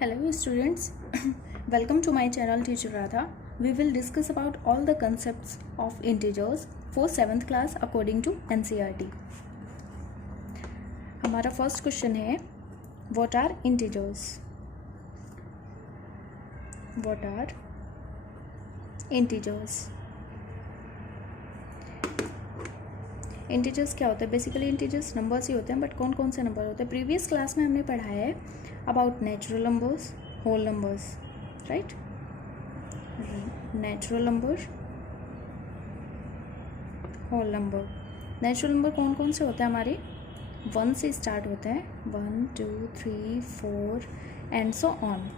Hello students, welcome to my channel Teacher Radha. We will discuss about all the concepts of integers for 7th class according to NCERT. हमारा first question है what are integers? What are integers? Integers क्या होता है? Basically integers numbers ही होते हैं, but कौन कौन से नंबर होते हैं प्रीवियस क्लास में हमने पढ़ाया है about natural numbers, whole numbers, right? Natural number, whole number. Natural number कौन कौन से होते हैं हमारे? 1 से स्टार्ट होते हैं, 1 2 3 4 and so on.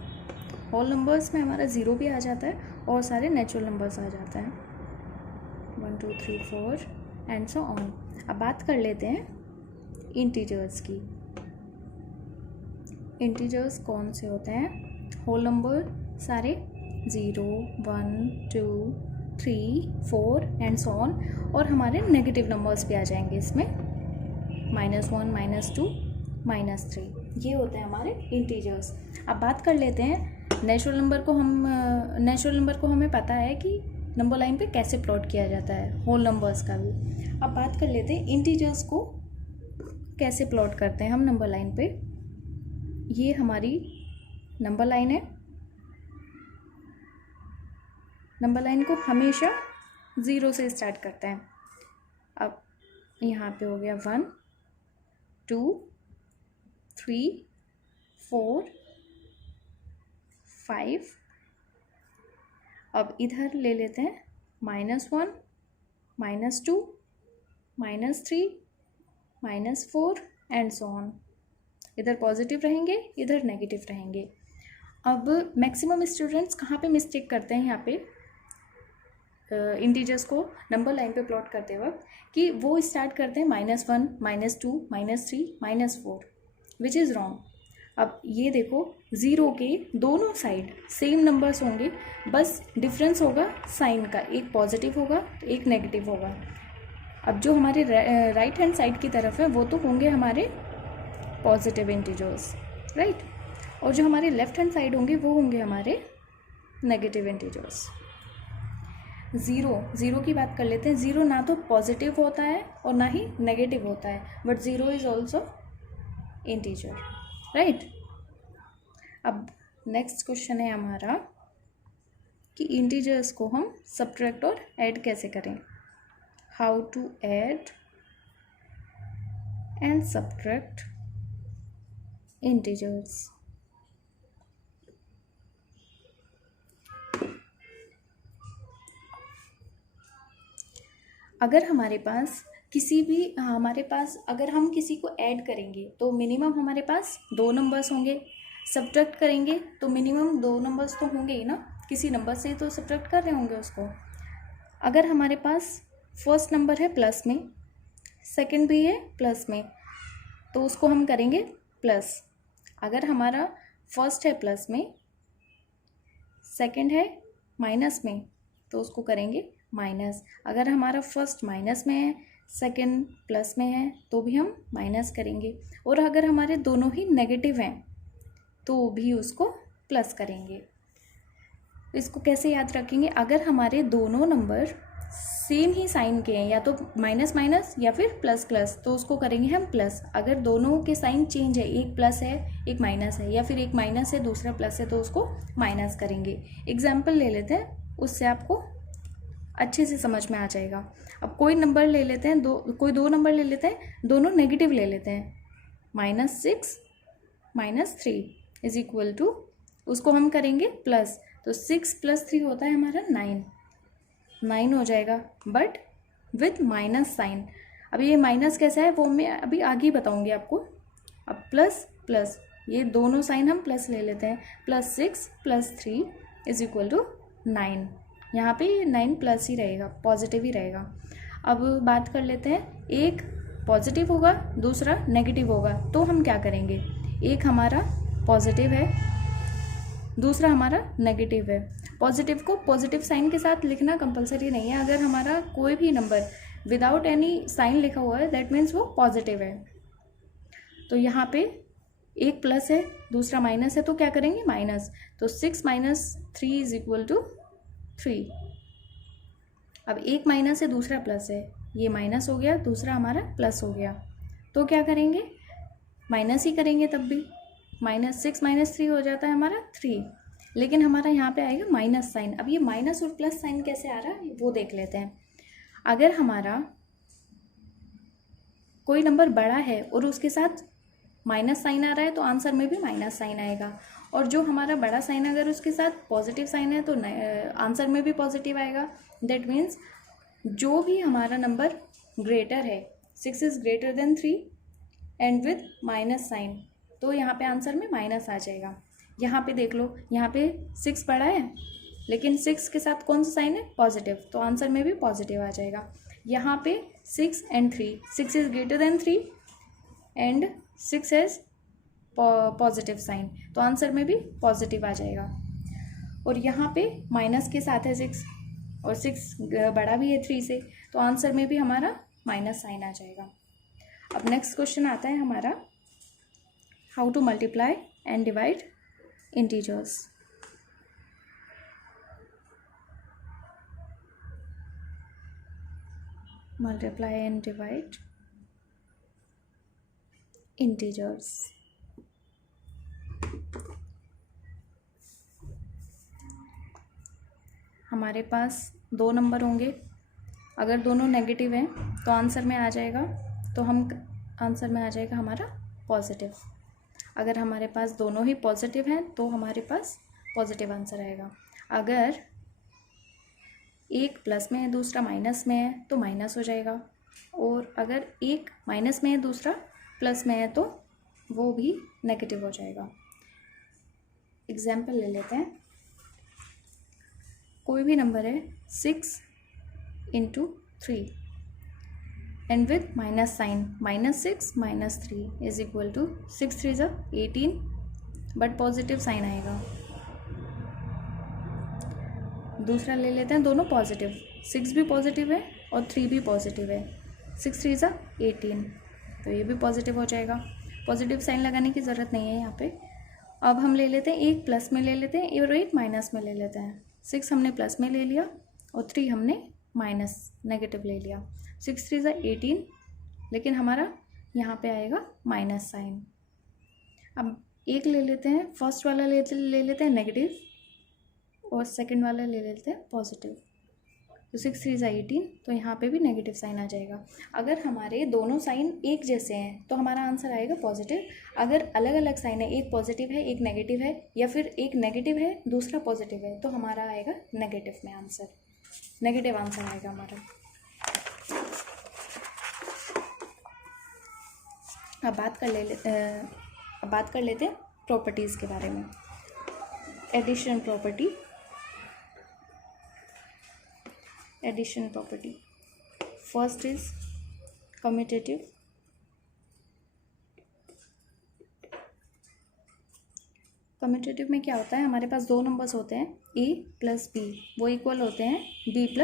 Whole numbers में हमारा 0 भी आ जाता है और सारे नेचुरल नंबर्स आ जाते हैं, 1 2 3 4 एंड सो ऑन। अब बात कर लेते हैं इंटीजर्स की। इंटीजर्स कौन से होते हैं? होल नंबर सारे 0 1 2 3 4 एंड सो ऑन, और हमारे नेगेटिव नंबर्स भी आ जाएंगे इसमें, -1 -2 -3। ये होते हैं हमारे इंटीजर्स। अब बात कर लेते हैं नेचुरल नंबर को हमें पता है कि नंबर लाइन पे कैसे प्लॉट किया जाता है, होल नंबर्स का भी। अब बात कर लेते हैं इंटीजर्स को कैसे प्लॉट करते हैं हम नंबर लाइन पे। ये हमारी नंबर लाइन है। नंबर लाइन को हमेशा 0 से स्टार्ट करते हैं। अब यहाँ पे हो गया 1 2 3 4 5। अब इधर ले लेते हैं -1 -2 -3 -4 एंड सो ऑन। इधर पॉजिटिव रहेंगे, इधर नेगेटिव रहेंगे। अब मैक्सिमम स्टूडेंट्स कहाँ पे मिस्टेक करते हैं यहाँ पे इंटीजर्स को नंबर लाइन पे प्लॉट करते वक्त, कि वो स्टार्ट करते हैं -1 -2 -3 -4, विच इज़ रॉन्ग। अब ये देखो 0 के दोनों साइड सेम नंबर्स होंगे, बस डिफरेंस होगा साइन का, एक पॉजिटिव होगा एक नेगेटिव होगा। अब जो हमारे राइट हैंड साइड की तरफ है वो तो होंगे हमारे पॉजिटिव इंटीजर्स, राइट? और जो हमारे लेफ्ट हैंड साइड वो होंगे हमारे नेगेटिव इंटीजर्स। 0 की बात कर लेते हैं। 0 ना तो पॉजिटिव होता है और ना ही नेगेटिव होता है, but 0 is also integer, right? अब नेक्स्ट क्वेश्चन है हमारा कि इंटीजर्स को हम सब्ट्रैक्ट और ऐड कैसे करें। How to add and subtract integers. अगर अगर हम किसी को ऐड करेंगे तो मिनिमम हमारे पास 2 नंबर्स होंगे। सब्ट्रैक्ट करेंगे तो मिनिमम 2 नंबर्स तो होंगे ही ना, किसी नंबर से तो सब्ट्रैक्ट कर रहे होंगे उसको। अगर हमारे पास फर्स्ट नंबर है प्लस में, सेकंड भी है प्लस में, तो उसको हम करेंगे प्लस। अगर हमारा फर्स्ट है प्लस में, सेकंड है माइनस में, तो उसको करेंगे माइनस। अगर हमारा फर्स्ट माइनस में है, सेकंड प्लस में है, तो भी हम माइनस करेंगे। और अगर हमारे दोनों ही नेगेटिव हैं तो भी उसको प्लस करेंगे। इसको कैसे याद रखेंगे? अगर हमारे दोनों नंबर सेम ही साइन के हैं, या तो माइनस माइनस या फिर प्लस प्लस, तो उसको करेंगे हम प्लस। अगर दोनों के साइन चेंज है, एक प्लस है एक माइनस है, या फिर एक माइनस है दूसरा प्लस है, तो उसको माइनस करेंगे। एग्जाम्पल ले लेते हैं, उससे आपको अच्छे से समझ में आ जाएगा। अब कोई नंबर ले लेते हैं, कोई दो नंबर ले लेते हैं, दोनों नेगेटिव ले लेते हैं। -6 -3 इज इक्वल टू, उसको हम करेंगे प्लस, तो 6 + 3 होता है हमारा 9 हो जाएगा, बट विथ माइनस साइन। अब ये माइनस कैसा है वो मैं अभी आगे बताऊंगी आपको। अब प्लस प्लस, ये दोनों साइन हम प्लस ले लेते हैं, +6 + 3 इज इक्वल टू 9। यहाँ पे 9 प्लस ही रहेगा, पॉजिटिव ही रहेगा। अब बात कर लेते हैं, एक पॉजिटिव होगा दूसरा नेगेटिव होगा, तो हम क्या करेंगे? एक हमारा पॉजिटिव है, दूसरा हमारा नेगेटिव है। पॉजिटिव को पॉजिटिव साइन के साथ लिखना कंपलसरी नहीं है। अगर हमारा कोई भी नंबर विदाउट एनी साइन लिखा हुआ है, दैट मीन्स वो पॉजिटिव है। तो यहाँ पे एक प्लस है दूसरा माइनस है, तो क्या करेंगे माइनस, तो 6 - 3 इज इक्वल टू 3। अब एक माइनस है दूसरा प्लस है, ये माइनस हो गया दूसरा हमारा प्लस हो गया, तो क्या करेंगे माइनस ही करेंगे तब भी। -6 - 3 हो जाता है हमारा 3, लेकिन हमारा यहाँ पे आएगा माइनस साइन। अब ये माइनस और प्लस साइन कैसे आ रहा है वो देख लेते हैं। अगर हमारा कोई नंबर बड़ा है और उसके साथ माइनस साइन आ रहा है तो आंसर में भी माइनस साइन आएगा, और जो हमारा बड़ा साइन अगर उसके साथ पॉजिटिव साइन है तो आंसर में भी पॉजिटिव आएगा। दैट मीन्स जो भी हमारा नंबर ग्रेटर है, 6 is greater than 3 and with minus sign, तो यहाँ पे आंसर में माइनस आ जाएगा। यहाँ पे देख लो, यहाँ पे 6 पड़ा है लेकिन 6 के साथ कौन सा साइन है पॉजिटिव, तो आंसर में भी पॉजिटिव आ जाएगा। यहाँ पे 6 and 3, 6 is greater than 3 and 6 has positive sign, तो आंसर में भी पॉजिटिव आ जाएगा। और यहाँ पे माइनस के साथ है 6 और 6 बड़ा भी है 3 से, तो आंसर में भी हमारा माइनस साइन आ जाएगा। अब नेक्स्ट क्वेश्चन आता है हमारा, how to multiply and divide integers. Multiply and divide integers. हमारे पास दो नंबर होंगे, अगर दोनों नेगेटिव हैं तो आंसर में आ जाएगा, तो हम आंसर में आ जाएगा हमारा पॉजिटिव। अगर हमारे पास दोनों ही पॉजिटिव हैं तो हमारे पास पॉजिटिव आंसर आएगा। अगर एक प्लस में है दूसरा माइनस में है तो माइनस हो जाएगा, और अगर एक माइनस में है दूसरा प्लस में है तो वो भी नेगेटिव हो जाएगा। एग्जाम्पल ले लेते हैं, कोई भी नंबर है 6 × 3 and with minus sign, -6 - 3 is equal to 6 3 ज़ा 18, बट पॉजिटिव साइन आएगा। दूसरा ले लेते हैं, दोनों पॉजिटिव, 6 भी पॉजिटिव है और 3 भी पॉजिटिव है, 6 3 ज़ा 18, तो ये भी पॉजिटिव हो जाएगा। पॉजिटिव साइन लगाने की ज़रूरत नहीं है यहाँ पे। अब हम ले लेते हैं, एक प्लस में ले लेते हैं और एक माइनस में ले लेते हैं। 6 हमने प्लस में ले लिया और 3 हमने माइनस नेगेटिव ले लिया। 6 3 ज़ा 18, लेकिन हमारा यहाँ पे आएगा माइनस साइन। अब एक ले लेते हैं, फर्स्ट वाला ले लेते हैं नेगेटिव और सेकंड वाला ले लेते हैं पॉजिटिव, तो 6 3 ज़ा 18, तो यहाँ पे भी नेगेटिव साइन आ जाएगा। अगर हमारे दोनों साइन एक जैसे हैं तो हमारा आंसर आएगा पॉजिटिव। अगर अलग अलग साइन है, एक पॉजिटिव है एक नेगेटिव है, या फिर एक नेगेटिव है दूसरा पॉजिटिव है, तो हमारा आएगा नेगेटिव में आंसर, नेगेटिव आंसर आएगा हमारा। अब बात कर लेते हैं प्रॉपर्टीज़ के बारे में। Addition property, addition property first is commutative. Commutative में क्या होता है, हमारे पास दो नंबर्स होते हैं a + b, वो इक्वल होते हैं b +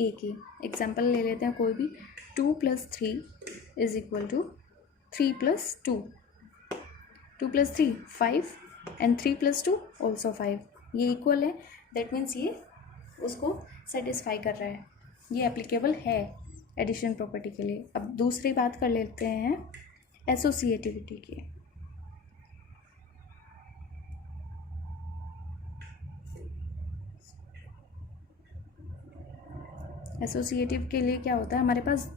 a की। एग्जाम्पल ले लेते हैं कोई भी, 2 + 3 is equal to 3 + 2, 2 + 3 5 and 3 + 2 also 5, ये इक्वल है। दैट मीन्स ये उसको सेटिस्फाई कर रहा है, ये एप्लीकेबल है एडिशन प्रॉपर्टी के लिए। अब दूसरी बात कर लेते हैं एसोसिएटिविटी की। एसोसिएटिव के लिए क्या होता है, हमारे पास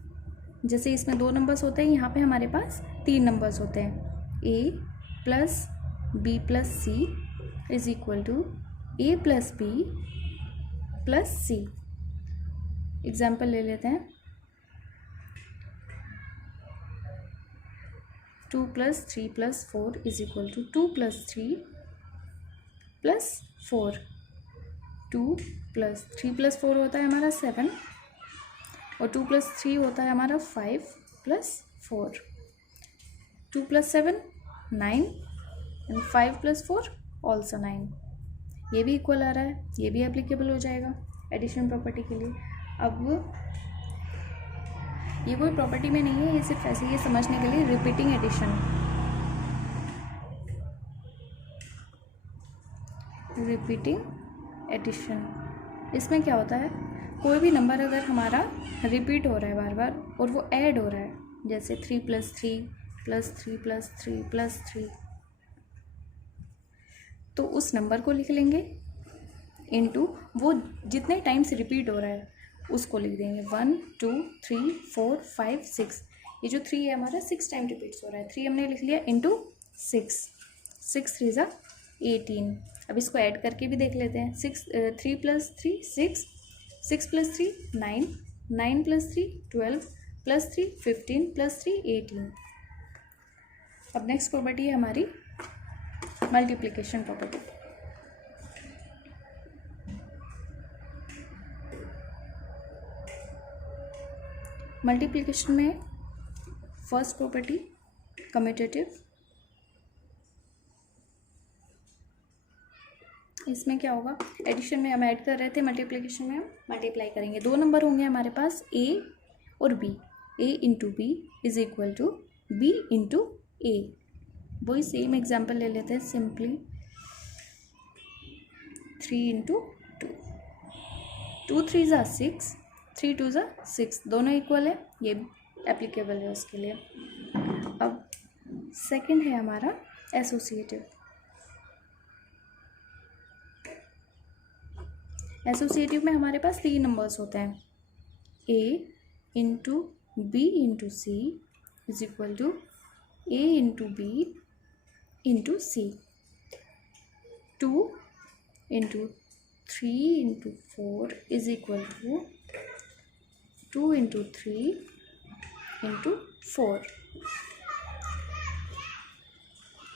जैसे इसमें दो नंबर्स होते हैं, यहाँ पे हमारे पास 3 नंबर्स होते हैं। a + b + c is equal to a + b + c। Example ले लेते हैं, 2 + 3 + 4 इज इक्वल टू 2 + 3 + 4, 2 + 3 + 4 होता है हमारा 7, और 2 + 3 होता है हमारा 5 + 4, 2 + 7 9 एंड 5 + 4 ऑल्सो 9, ये भी इक्वल आ रहा है, ये भी एप्लीकेबल हो जाएगा एडिशन प्रॉपर्टी के लिए। अब ये कोई प्रॉपर्टी में नहीं है, ये सिर्फ ऐसे ही समझने के लिए, रिपीटिंग एडिशन। Repeating addition. इसमें क्या होता है, कोई भी नंबर अगर हमारा रिपीट हो रहा है बार बार और वो ऐड हो रहा है, जैसे 3 + 3 + 3 + 3 + 3, तो उस नंबर को लिख लेंगे इनटू वो जितने टाइम्स रिपीट हो रहा है उसको लिख देंगे। 1 2 3 4 5 6, ये जो 3 है हमारा 6 टाइम रिपीट्स हो रहा है, 3 हमने लिख लिया इनटू 6, 6 3 ज़ा 18। अब इसको ऐड करके भी देख लेते हैं। 3 + 3 6, 6 + 3 9, 9 + 3 12 + 3 15 + 3 18। अब नेक्स्ट प्रॉपर्टी है हमारी मल्टीप्लिकेशन प्रॉपर्टी। मल्टीप्लिकेशन में फर्स्ट प्रॉपर्टी कम्यूटेटिव, इसमें क्या होगा, एडिशन में हम ऐड कर रहे थे, मल्टीप्लिकेशन में हम मल्टीप्लाई करेंगे। दो नंबर होंगे हमारे पास a और b, a × b is equal to b × a। वही सेम एग्जाम्पल ले लेते हैं, सिंपली 3 × 2, 2 3 ज़ा 6, 3 2 ज़ा 6, दोनों इक्वल है, ये एप्लीकेबल है उसके लिए। अब सेकंड है हमारा एसोसिएटिव। एसोसिएटिव में हमारे पास 3 नंबर्स होते हैं, a × b × c is equal to a × b × c, 2 × 3 × 4 is equal to 2 × 3 × 4,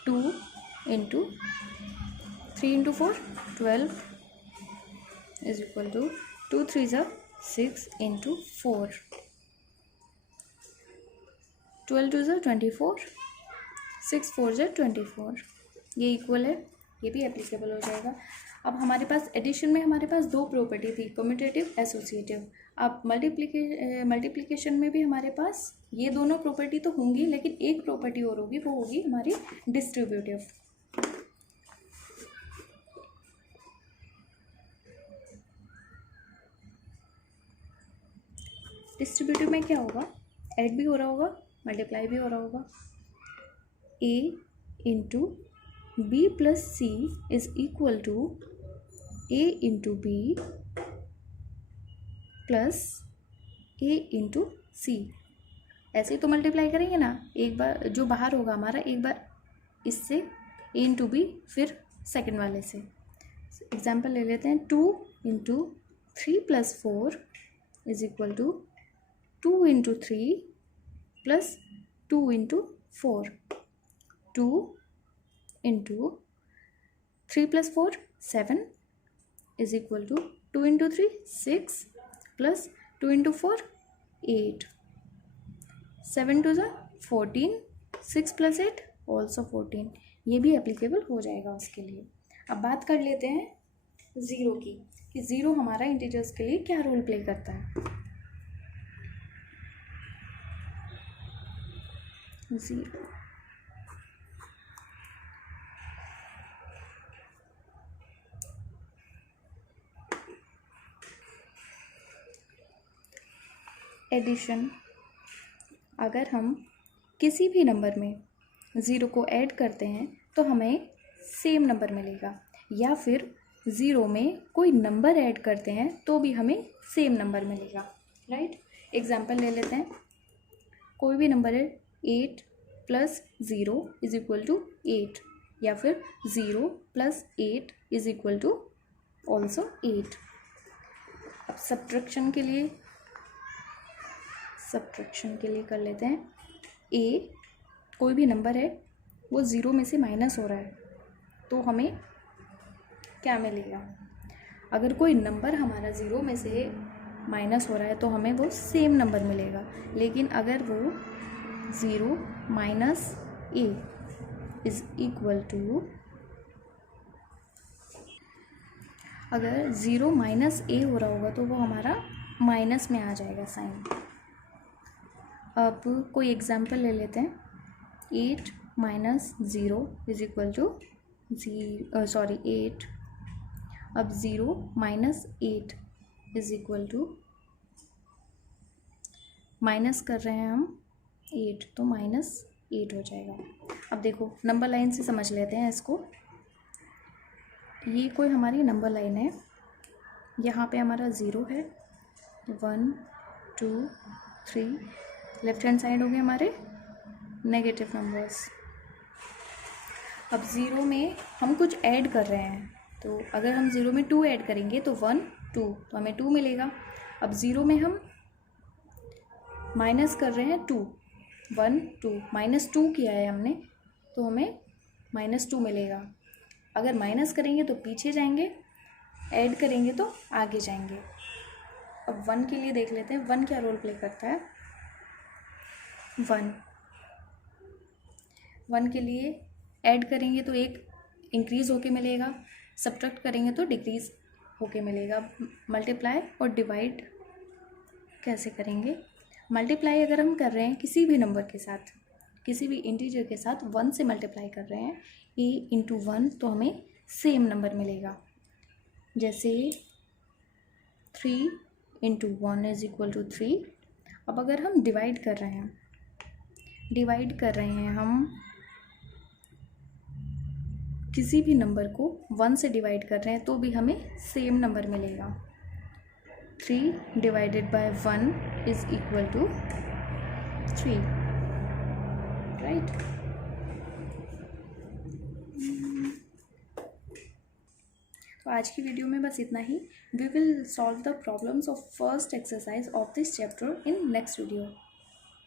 2 × 3 × 4 12 is equal to 2 3 ज़ा 6 × 4, 12 2 ज़ा 24, 6 4 ज़ा 24, ये इक्वल है, ये भी एप्लीकेबल हो जाएगा। अब हमारे पास एडिशन में हमारे पास दो प्रॉपर्टी थी, कम्यूटेटिव एसोसिएटिव। अब मल्टीप्लिकेशन में भी हमारे पास ये दोनों प्रॉपर्टी तो होंगी, लेकिन एक प्रॉपर्टी और होगी, वो होगी हमारी डिस्ट्रीब्यूटिव। डिस्ट्रीब्यूटिव में क्या होगा, ऐड भी हो रहा होगा, मल्टीप्लाई भी हो रहा होगा। a × b + c is equal to a × b + a × c। ऐसे ही तो मल्टीप्लाई करेंगे ना, एक बार जो बाहर होगा हमारा, एक बार इससे a × b, फिर सेकंड वाले से। एग्जाम्पल ले लेते हैं, 2 × 3 + 4 is equal to 2 × 3 + 2 × 4, 2 × 3 + 4 7 is equal to 2 × 3 6 + 2 × 4 8, 7 2 ज़ा 14, 6 + 8 ऑल्सो 14, ये भी एप्लीकेबल हो जाएगा उसके लिए। अब बात कर लेते हैं ज़ीरो की, कि ज़ीरो हमारा इंटीजर्स के लिए क्या रोल प्ले करता है। ज़ीरो, एडिशन, अगर हम किसी भी नंबर में ज़ीरो को ऐड करते हैं तो हमें सेम नंबर मिलेगा, या फिर ज़ीरो में कोई नंबर ऐड करते हैं तो भी हमें सेम नंबर मिलेगा, राइट। एग्जाम्पल ले लेते हैं, कोई भी नंबर है 8 + 0 इज इक्वल टू 8, या फिर 0 + 8 इज इक्वल टू ऑल्सो 8। अब सब्ट्रैक्शन के लिए कर लेते हैं, a कोई भी नंबर है वो 0 में से माइनस हो रहा है तो हमें क्या मिलेगा। अगर कोई नंबर हमारा 0 में से माइनस हो रहा है तो हमें वो सेम नंबर मिलेगा, लेकिन अगर वो 0 - a इज इक्वल टू, अगर 0 - a हो रहा होगा तो वो हमारा माइनस में आ जाएगा साइन। अब कोई एग्जाम्पल ले लेते हैं, 8 - 0 इज इक्वल टू 8 अब 0 minus 8 is equal to, minus कर रहे हैं हम 8 तो माइनस 8 हो जाएगा। अब देखो नंबर लाइन से समझ लेते हैं इसको। ये कोई हमारी नंबर लाइन है, यहाँ पे हमारा 0 है, 1 2 3, लेफ्ट हैंड साइड हो गए हमारे नेगेटिव नंबर्स। अब 0 में हम कुछ ऐड कर रहे हैं, तो अगर हम 0 में 2 ऐड करेंगे तो 1 2, तो हमें 2 मिलेगा। अब 0 में हम माइनस कर रहे हैं 2, 1 2, -2 किया है हमने, तो हमें -2 मिलेगा। अगर माइनस करेंगे तो पीछे जाएंगे, ऐड करेंगे तो आगे जाएंगे। अब 1 के लिए देख लेते हैं 1 क्या रोल प्ले करता है। 1 के लिए ऐड करेंगे तो एक इंक्रीज़ होके मिलेगा, सब्ट्रैक्ट करेंगे तो डिक्रीज़ होके मिलेगा। मल्टीप्लाई और डिवाइड कैसे करेंगे? मल्टीप्लाई अगर हम कर रहे हैं किसी भी नंबर के साथ, किसी भी इंटीजर के साथ 1 से मल्टीप्लाई कर रहे हैं a इंटू 1, तो हमें सेम नंबर मिलेगा। जैसे 3 इंटू 1 इज इक्वल टू 3। अब अगर हम डिवाइड कर रहे हैं हम किसी भी नंबर को 1 से डिवाइड कर रहे हैं तो भी हमें सेम नंबर मिलेगा। 3 divided by 1 is equal to 3, right. तो आज की वीडियो में बस इतना ही। We will solve the problems of first exercise of this chapter in next video.